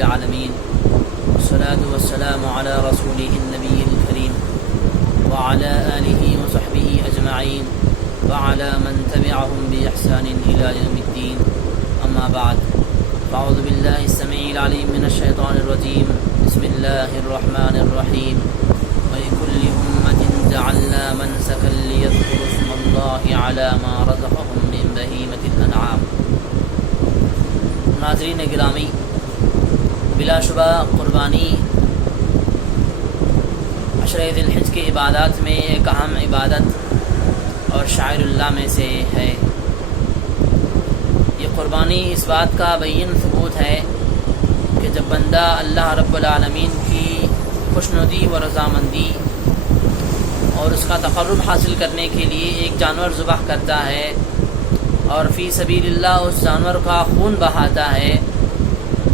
العالمين والصلاة والسلام على رسوله النبي الكريم وعلى آله وصحبه أجمعين وعلى من تبعهم بإحسان إلى يوم الدين أما بعد فأعوذ بالله السميع العليم من الشيطان الرجيم بسم الله الرحمن الرحيم ولكل أمة جعلنا منسكا ليذكروا اسم الله على ما رزقهم من بهيمة الأنعام۔ ناظرین گرامی، بلا شبہ قربانی عشرہ ذی الحج کی عبادات میں ایک اہم عبادت اور شعائر اللہ میں سے ہے۔ یہ قربانی اس بات کا بین ثبوت ہے کہ جب بندہ اللہ رب العالمین کی خوشنودی و رضامندی اور اس کا تقرب حاصل کرنے کے لیے ایک جانور ذبح کرتا ہے اور فی سبیل اللہ اس جانور کا خون بہاتا ہے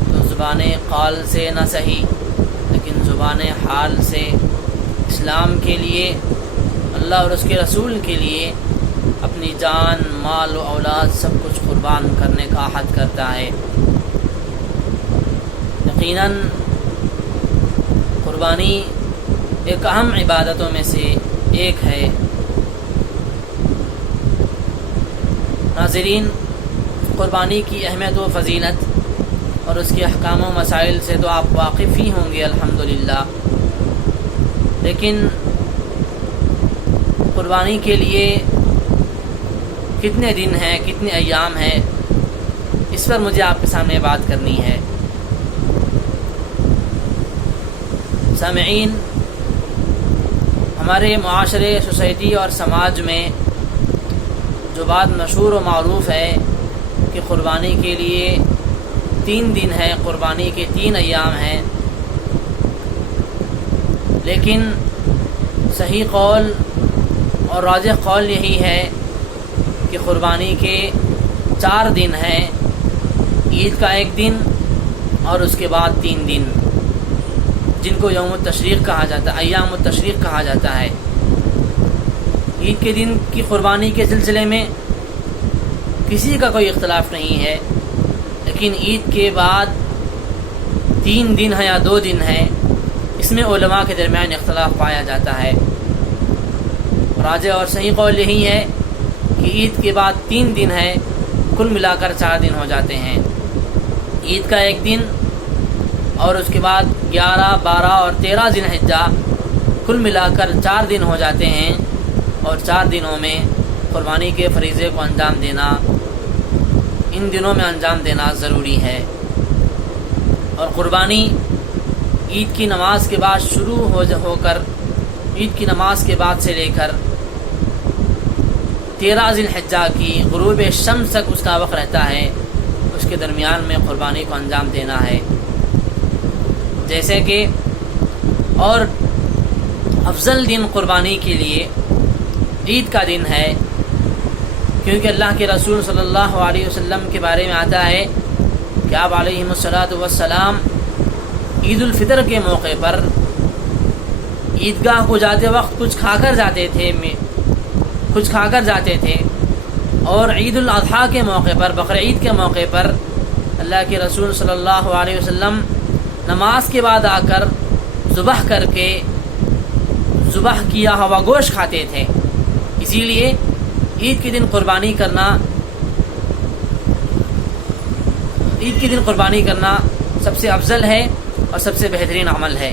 تو زبان قال سے نہ صحیح لیکن زبان حال سے اسلام کے لیے، اللہ اور اس کے رسول کے لیے اپنی جان، مال و اولاد سب کچھ قربان کرنے کا عہد کرتا ہے۔ یقیناً قربانی ایک اہم عبادتوں میں سے ایک ہے۔ ناظرین، قربانی کی اہمیت و فضیلت اور اس کے احکام و مسائل سے تو آپ واقف ہی ہوں گے الحمدللہ، لیکن قربانی کے لیے کتنے دن ہیں، کتنے ایام ہیں، اس پر مجھے آپ کے سامنے بات کرنی ہے۔ سامعین، ہمارے معاشرے، سوسائٹی اور سماج میں جو بات مشہور و معروف ہے کہ قربانی کے لیے 3 دن ہے، قربانی کے 3 ایام ہیں، لیکن صحیح قول اور راجح قول یہی ہے کہ قربانی کے 4 دن ہیں، عید کا 1 دن اور اس کے بعد 3 دن، جن کو یوم التشریق کہا جاتا ہے، ایام التشریق کہا جاتا ہے۔ عید کے دن کی قربانی کے سلسلے میں کسی کا کوئی اختلاف نہیں ہے، لیکن عید کے بعد 3 دن ہے یا 2 دن ہے، اس میں علماء کے درمیان اختلاف پایا جاتا ہے۔ راجح اور صحیح قول یہی ہے کہ عید کے بعد 3 دن ہے، کل ملا کر 4 دن ہو جاتے ہیں۔ عید کا 1 دن اور اس کے بعد 11، 12 اور 13 ذی الحجہ، کل ملا کر 4 دن ہو جاتے ہیں، اور 4 دنوں میں قربانی کے فریضے کو انجام دینا، ان دنوں میں انجام دینا ضروری ہے۔ اور قربانی عید کی نماز کے بعد شروع ہو کر عید کی نماز کے بعد سے لے کر 13 ذی الحجہ کی غروب شمس تک اس کا وقت رہتا ہے، اس کے درمیان میں قربانی کو انجام دینا ہے۔ جیسے کہ اور افضل دن قربانی کے لیے عید کا دن ہے، کیونکہ اللہ کے رسول صلی اللہ علیہ وسلم کے بارے میں آتا ہے کہ آپ علیہم الصلاۃ والسلام عید الفطر کے موقع پر عیدگاہ کو جاتے وقت کچھ کھا کر جاتے تھے، اور عید الاضحیٰ کے موقع پر، بقرعید کے موقع پر اللہ کے رسول صلی اللہ علیہ وسلم نماز کے بعد آ کر ذبح کر کے ذبح کیا ہوا گوشت کھاتے تھے۔ اسی لیے عید کے دن قربانی کرنا سب سے افضل ہے اور سب سے بہترین عمل ہے۔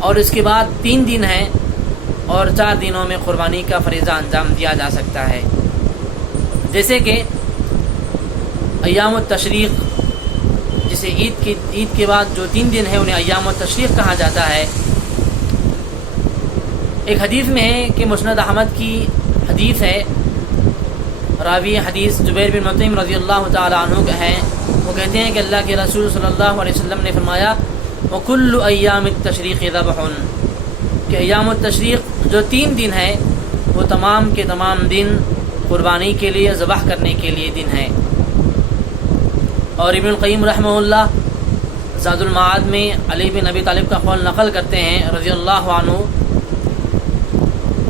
اور اس کے بعد 3 دن ہیں اور 4 دنوں میں قربانی کا فریضہ انجام دیا جا سکتا ہے۔ جیسے کہ ایام التشریق، جسے عید کے بعد جو 3 دن ہیں انہیں ایام التشریق کہا جاتا ہے۔ ایک حدیث میں ہے کہ مسند احمد کی حدیث ہے، راوی حدیث جبیر بن مطعم رضی اللہ تعالی عنہ ہیں، وہ کہتے ہیں کہ اللہ کے رسول صلی اللہ علیہ وسلم نے فرمایا وَكُلُّ أَيَّامِ التَّشْرِيقِ ذَبْحٌ، کہ ایام التشریق جو 3 دن ہے وہ تمام کے تمام دن قربانی کے لیے، ذبح کرنے کے لیے دن ہیں۔ اور ابن القیم رحمہ اللہ زاد المعاد میں علی بن ابی طالب کا قول نقل کرتے ہیں رضی اللہ عنہ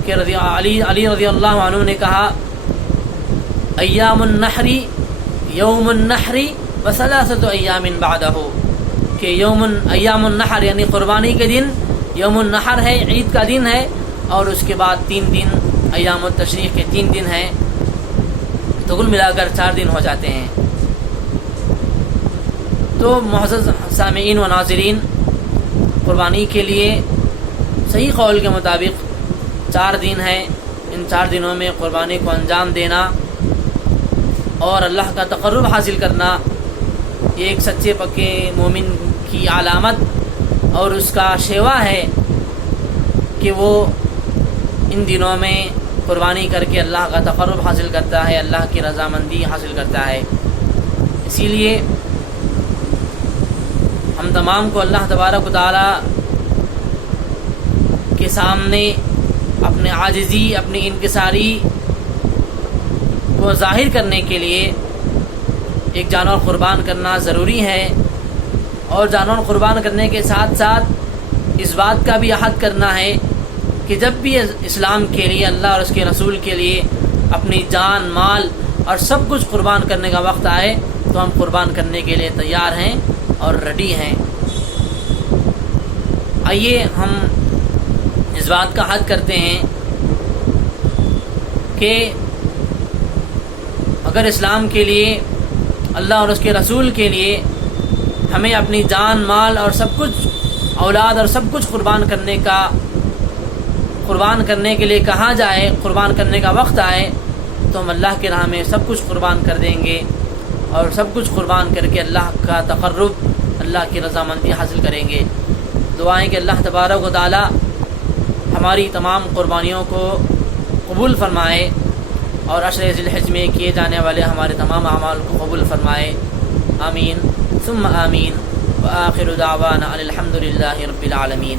کہ علی رضی اللہ عنہ نے کہا ایام النحر یوم النحر وثلاثة ایام بعدہ، کہ ایام النحر یعنی قربانی کے دن یوم النحر ہے، عید کا دن ہے، اور اس کے بعد 3 دن ایام التشریق کے 3 دن ہیں، تو کل ملا کر 4 دن ہو جاتے ہیں۔ تو معزز سامعین و ناظرین، قربانی کے لیے صحیح قول کے مطابق 4 دن ہیں۔ ان 4 دنوں میں قربانی کو انجام دینا اور اللہ کا تقرب حاصل کرنا، یہ ایک سچے پکے مومن کی علامت اور اس کا شیوا ہے کہ وہ ان دنوں میں قربانی کر کے اللہ کا تقرب حاصل کرتا ہے، اللہ کی رضامندی حاصل کرتا ہے۔ اسی لیے ہم تمام کو اللہ تبارک و تعالی کے سامنے اپنے عاجزی، اپنی انکساری کو ظاہر کرنے کے لیے ایک جانور قربان کرنا ضروری ہے، اور جانور قربان کرنے کے ساتھ ساتھ اس بات کا بھی عہد کرنا ہے کہ جب بھی اسلام کے لیے، اللہ اور اس کے رسول کے لیے اپنی جان، مال اور سب کچھ قربان کرنے کا وقت آئے تو ہم قربان کرنے کے لیے تیار ہیں اور ریڈی ہیں۔ آئیے ہم اس بات کا عہد کرتے ہیں کہ اگر اسلام کے لیے، اللہ اور اس کے رسول کے لیے ہمیں اپنی جان، مال اور سب کچھ، اولاد اور سب کچھ قربان کرنے کے لیے کہا جائے، قربان کرنے کا وقت آئے، تو ہم اللہ کے راہ میں سب کچھ قربان کر دیں گے، اور سب کچھ قربان کر کے اللہ کا تقرب، اللہ کی رضامندی حاصل کریں گے۔ دعائیں کہ اللہ تبارک و تعالی ہماری تمام قربانیوں کو قبول فرمائے اور عشر ذی الحجہ میں کیے جانے والے ہمارے تمام اعمال کو قبول فرمائے۔ آمین ثم آمین، وآخر دعوانا الحمد للہ رب العالمین۔